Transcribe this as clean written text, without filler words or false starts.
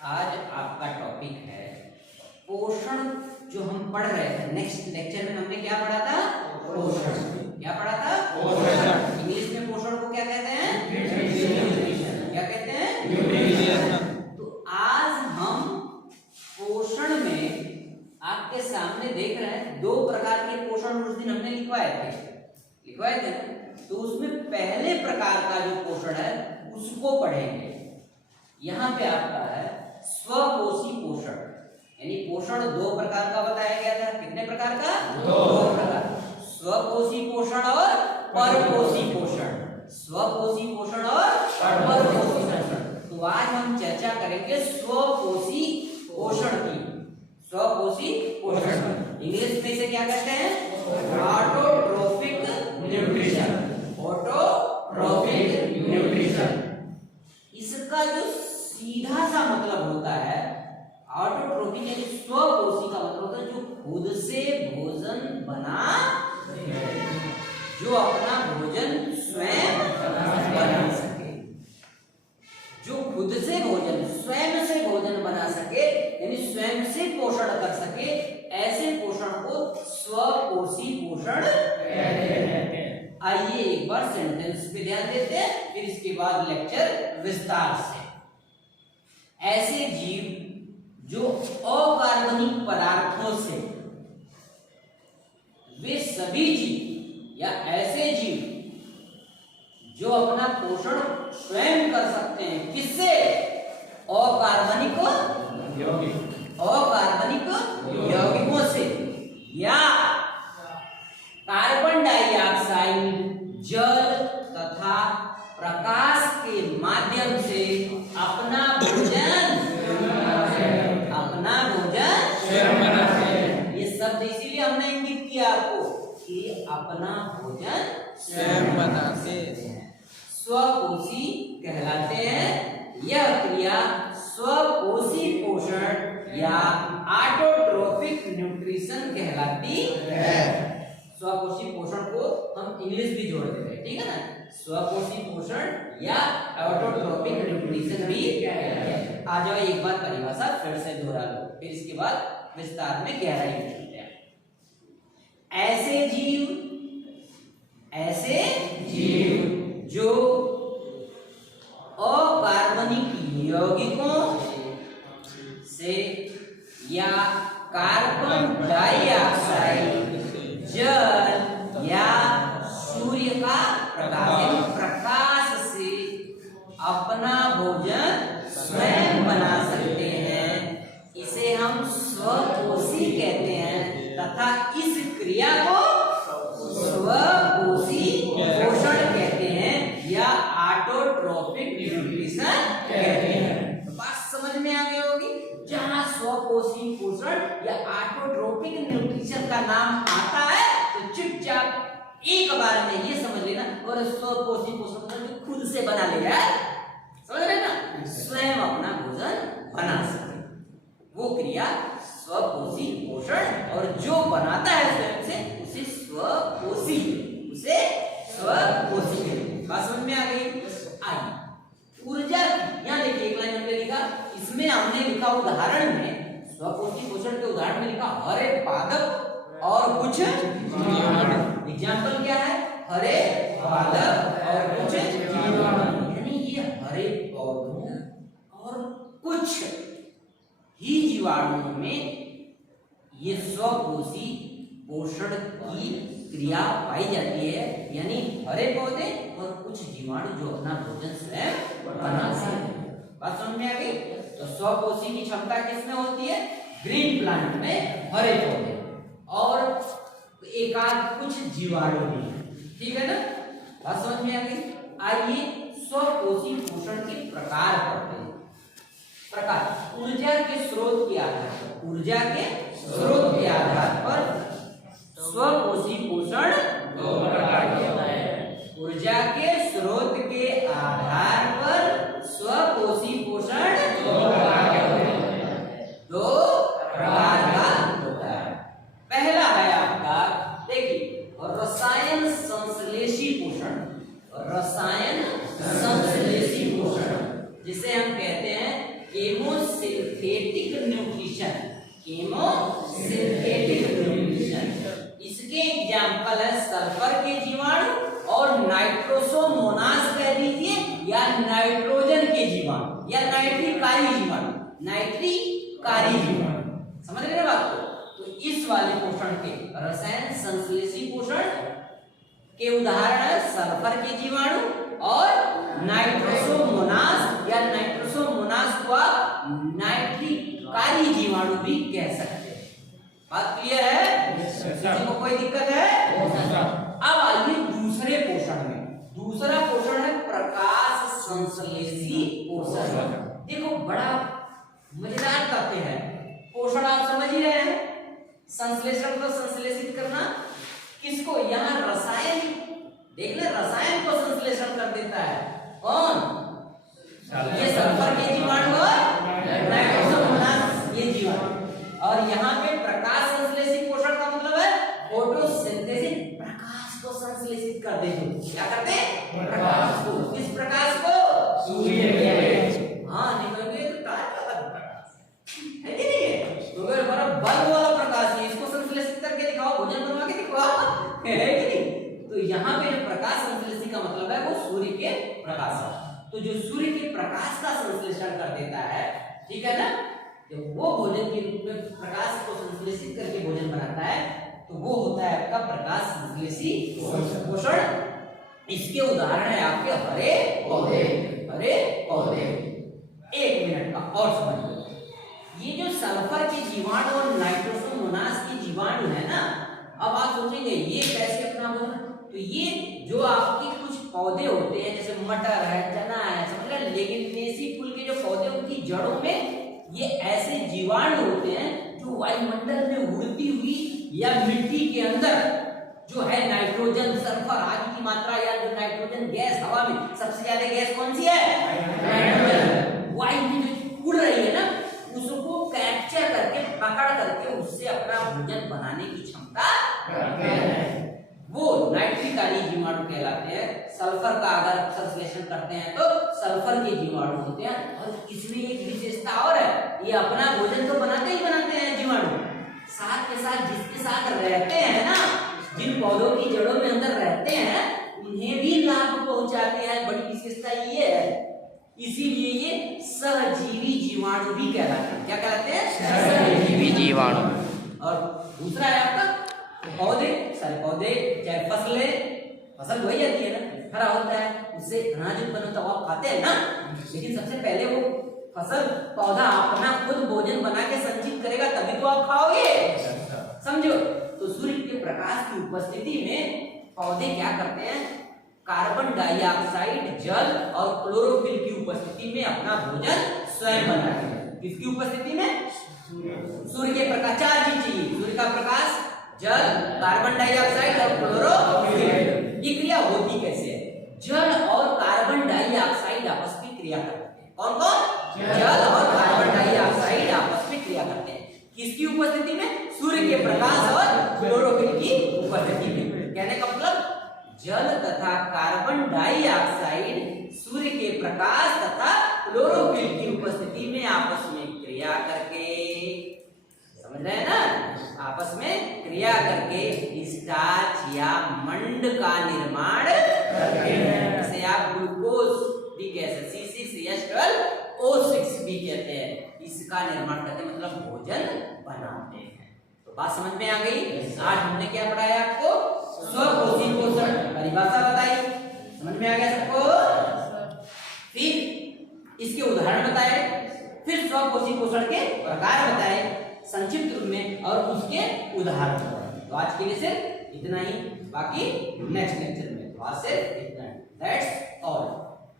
आज आपका टॉपिक है पोषण। जो हम पढ़ रहे थे नेक्स्ट लेक्चर में हमने क्या पढ़ा था? पोषण। क्या पढ़ा था? पोषण। इंग्लिश में पोषण को क्या कहते हैं? न्यूट्रिशन। क्या कहते हैं? न्यूट्रिशन। तो आज हम पोषण में आपके सामने देख रहे हैं दो प्रकार के पोषण उस दिन हमने लिखवाए थे। तो उसमें पहले प्रकार का जो पोषण है उसको पढ़ेंगे। यहाँ पे आपका है स्वपोषी पोषण, यानी पोषण दो प्रकार का बताया गया था। कितने प्रकार का? दो प्रकार, स्वपोषी पोषण और परपोषी पोषण। स्वपोषी पोषण और परपोषी पोषण। तो आज हम चर्चा करेंगे स्वपोषी पोषण की। स्वपोषी पोषण इंग्लिश में इसे क्या कहते हैं? Autotrophic nutrition. Autotrophic nutrition. इसका जो सीधा सा मतलब होता है ऑटोट्रोफिक, यानी स्वपोषी का मतलब होता है जो खुद से भोजन बना, जो अपना भोजन स्वयं बना सके, जो खुद से भोजन स्वयं से भोजन बना सके, यानी स्वयं से पोषण कर सके, ऐसे पोषण को स्वपोषी पोषण कहते हैं। आइए एक बार सेंटेंस पे ध्यान देते हैं, फिर इसके बाद लेक्चर विस्तार से। ऐसे जीव जो अकार्बनिक पदार्थों से, वे सभी जीव या ऐसे जीव जो अपना पोषण स्वयं कर सकते हैं, किससे? अकार्बनिक यौगिकों से या कार्बन डाइऑक्साइड, जल तथा प्रकाश के माध्यम से अपना भोजन ये शब्द इसीलिए हमने इंगित किया आपको कि अपना भोजन स्वयं बनाते हैं, स्वपोषी कहलाते हैं। यह क्रिया स्वपोषी पोषण या ऑटोट्रोफिक न्यूट्रिशन कहलाती है। स्वपोषी पोषण को हम इंग्लिश भी जोड़ देते हैं, ठीक है ना? स्वपोषी पोषण या ऑटोट्रोफिक न्यूट्रिशन भी कहते हैं। आ जाओ एक बार परिभाषा फिर से दोहरा लो, फिर इसके बाद विस्तार में गहराई में चलते हैं। ऐसे जीव जो अकार्बनिक यौगिकों से या कार्बन डाइऑक्साइड, जल या सूर्य का प्रकाश से अपना भोजन स्वयं बना सकते हैं, इसे हम स्वपोषी कहते हैं तथा इस क्रिया को स्वपोषी पोषण कहते हैं या ऑटोट्रोफिक न्यूट्रिशन कहते हैं। तो बात समझ में आ गई होगी। जहां स्वपोषी पोषण या ऑटोट्रोफिक न्यूट्रिशन का नाम आता है तो चुपचाप एक बार में ये समझ लेना, और स्वपोषी पोषण मतलब जो खुद से बना लेगा, समझ रहे ना? स्वयं अपना भोजन बना सके, वो क्रिया स्वपोषी पोषण। और जो बनाता है स्वयं से उसे स्वपोषी बात समझ में आ गई। आइए ऊर्जा, यहाँ देखिए एक लाइन हमने लिखा, इसमें हमने लिखा उदाहरण में स्वपोषी पोषण के उदाहरण में लिखा हरे पादप और कुछ एग्जाम्पल क्या है? हरे पादप और कुछ जीवाणु, यानी ये हरे पौधों और कुछ ही जीवाणुओं में ये स्वपोषी पोषण की क्रिया पाई जाती है, यानी हरे पौधे और कुछ जीवाणु जो अपना भोजन स्वयं बना सकते। बात समझ में आ गई? तो स्वपोषी की क्षमता किसमें होती है? ग्रीन प्लांट में हरे पौधे और एकाध कुछ जीवाणु भी, ठीक है ना? बात समझ में आ गई। आइए स्वपोषी पोषण के प्रकार पढ़ते हैं। प्रकार ऊर्जा के स्रोत के आधार पर स्वपोषी पोषण दो प्रकार के होता है। ऊर्जा के स्रोत के आधार पर स्वपोषी पोषण दो प्रकार का होता है। पहला है आपका, देखिए, रसायन संश्लेषी पोषण। रसायन संश्लेषी पोषण जिसे हम कहते हैं केमोसिल नाइट्रिकारी जीवाणु। समझ रहे हैं बात को? तो इस वाले पोषण के रसायन संश्लेषी पोषण के उदाहरण है सल्फर के जीवाणु और नाइट्रोसोमोनास या नाइट्रोसोमोनास को आप नाइट्रिकारी जीवाणु भी कह सकते हैं। बात क्लियर है? किसी को कोई दिक्कत है? अब आइए दूसरे पोषण में। दूसरा पोषण है प्रकाश संश्लेषी पोषण। देखो बड़ा मजेदार तथ्य है। पोषण आप समझ ही रहे हैं, संश्लेषण को संश्लेषित करना। किसको? यहाँ रसायन, देख ले, रसायन को संश्लेषण कर देता है कौन? ये सल्फर के जीवाणु और नाइट्रोसोमोनास ये जीवाणु। और यहाँ पे प्रकाश संश्लेषी पोषण का मतलब है फोटोसिंथेसिस, प्रकाश को संश्लेषित कर दे। क्या करते हैं? प्रकाश को। किस प्रकाश को? सूर्य के। हाँ, निकलोगे तो तार का प्रकाश है कि नहीं है? तो अगर बड़ा बल्ब वाला प्रकाश है, इसको संश्लेषित करके दिखाओ, भोजन बनवा के दिखाओ, है कि नहीं? तो यहाँ पे जो प्रकाश संश्लेषी का मतलब है वो सूर्य के प्रकाश है। तो जो सूर्य के प्रकाश का संश्लेषण कर देता है, ठीक है ना, जब वो भोजन के रूप में प्रकाश को संश्लेषित करके भोजन बनाता है, तो वो होता है आपका प्रकाश संश्लेषी पोषण। इसके उदाहरण है आपके हरे पौधे। हरे पौधे 1 मिनट का और समझ लो। ये जो सल्फर के जीवाणु और नाइट्रोसोमोनास के जीवाणु है ना, अब आप सोचेंगे ये कैसे अपना भोजन, तो ये जो आपके कुछ पौधे होते हैं जैसे मटर है, चना है, समझ रहे, लेगिनेसी कुल के जो पौधे, उनकी जड़ों में ये ऐसे जीवाणु होते हैं जो वायुमंडल में उड़ती हुई या मिट्टी के अंदर जो है नाइट्रोजन, सल्फर आदि की मात्रा या जो नाइट्रोजन गैस हवा में सबसे ज्यादा गैस कौन सी है? नाइट्रोजन। वायु में जो उड़ रही है ना, उसको कैप्चर करके, पकड़ करके उससे अपना भोजन बनाने की क्षमता रखते हैं। वो नाइट्रिकारी जीवाणु कहलाते हैं। सल्फर का अगर संश्लेषण करते हैं तो सल्फर के जीवाणु होते हैं। और इसमें एक विशेषता और है, ये अपना भोजन तो बनाते ही बनाते हैं जीवाणु, साथ के साथ जिसके साथ रहते हैं ना, जिन पौधों की जड़ों में अंदर रहते हैं, उन्हें भी लाभ पहुंचाते हैं। बड़ी विशेषता ये है, इसीलिए ये सहजीवी जीवाणु भी कहलाते हैं। क्या कहलाते हैं? सहजीवी जीवाणु। और दूसरा है आपका पौधे। सारे पौधे चाहे फसलें, फसल बोई जाती है ना, हरा होता है, उससे अनाज उत्पन्न होता है, आप खाते हैं ना। लेकिन सबसे पहले वो फसल, पौधा अपना खुद भोजन बना के संचित करेगा, तभी तो आप खाओगे। समझो? तो सूर्य के प्रकाश की उपस्थिति में पौधे क्या करते हैं? कार्बन डाइऑक्साइड, जल और क्लोरोफिल की उपस्थिति में अपना भोजन स्वयं बनाते हैं। किसकी उपस्थिति में? सूर्य के प्रकाश। 4 चीज चाहिए, सूर्य का प्रकाश, जल, कार्बन डाइऑक्साइड और क्लोरोफिल। ये क्रिया होती कैसे है? जल और कार्बन डाइऑक्साइड आपस में क्रिया करते हैं। कौन कौन? जल और कार्बन डाइऑक्साइड आपस में क्रिया करते हैं। किसकी उपस्थिति में? सूर्य के प्रकाश और क्लोरोफिल की उपस्थिति में। कहने का मतलब जल तथा कार्बन डाइऑक्साइड सूर्य के प्रकाश तथा क्लोरोफिल की उपस्थिति में आपस में क्रिया करके, समझ रहे हैं ना, आपस में क्रिया करके स्टार्च या मंड का निर्माण करते हैं। इसे आप ग्लूकोज भी कह सकते हैं, C6H12O6 भी कहते हैं। इसका निर्माण करते हैं, मतलब भोजन बनाते हैं। तो बात समझ में आ गई? आज हमने क्या पढ़ाया आपको? स्वपोषी पोषण परिभाषा बताई, समझ में आ गया सबको? फिर इसके उदाहरण बताए, फिर स्वपोषी पोषण के प्रकार बताए संक्षिप्त रूप में और उसके उदाहरण बताए। तो आज के लिए सिर्फ इतना ही, बाकी नेक्स्ट लेक्चर में। तो आज सिर्फ इतना ही। That's all.